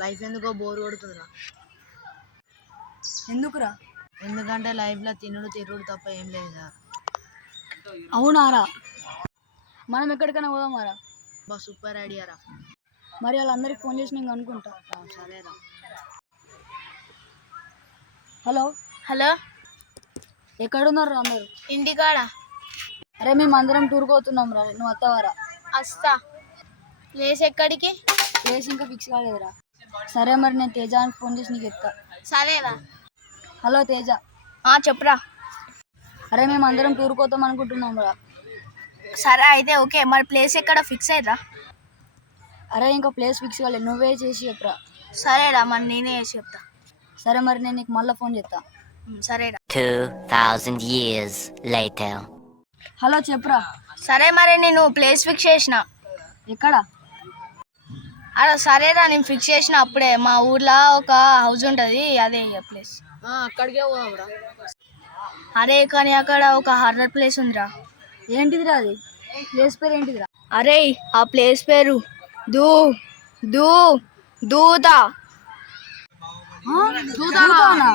Life ఎందుకో bore కొడుతుందిరా. ఎందుకురా? ఎందుకంటే లైఫ్లో తినుడు తిరుగుడు తప్ప ఏం లేదా. అవునారా? మనం ఎక్కడికైనా పోదామారా? బా సూపర్ ఐడియా రా. మరి వాళ్ళందరికి ఫోన్ చేసి నేను అనుకుంటా. సరేరా. హలో హలో, ఎక్కడున్నారు అందరు? ఇంటికాడ. అరే మేము అందరం టూర్ పోతున్నాం రా, నువ్వు వస్తావారా? వస్తా. ప్లేస్ ఎక్కడికి? ప్లేస్ ఇంకా ఫిక్స్ కాలేదురా. సరే మరి నేను తేజానికి ఫోన్ చేసి నీకు చెప్తా. సరేరా. హలో తేజ. చెప్పురా. అరే మేము అందరం టూర్ పోతాం అనుకుంటున్నాం రా. సరే అయితే ఓకే. మరి ప్లేస్ ఎక్కడ ఫిక్స్ అయ్యరా? అరే ఇంకా ప్లేస్ ఫిక్స్ కాలేదు, నువ్వే చేసి చెప్పురా. సరేరా, మరి నేనే చేసి చెప్తా. సరే మరి నేను నీకు మళ్ళీ ఫోన్ చేస్తా. సరేరా. 2000 years later. హలో చెప్పురా. సరే మరి నేను ప్లేస్ ఫిక్స్ చేసిన. ఎక్కడ? అరే సరేరా, నేను ఫిక్స్ చేసిన అప్పుడే. మా ఊర్లో ఒక హౌస్ ఉంటుంది, అదే ప్లేస్. అక్కడికే పోదాంరా. అరే కానీ అక్కడ ఒక హారర్ ప్లేస్ ఉందిరా. ఏంటిదిరా అది? ప్లేస్ పేరు ఏంటిదిరా? అరే ఆ ప్లేస్ పేరు దూ దూ దూత. దూతానా?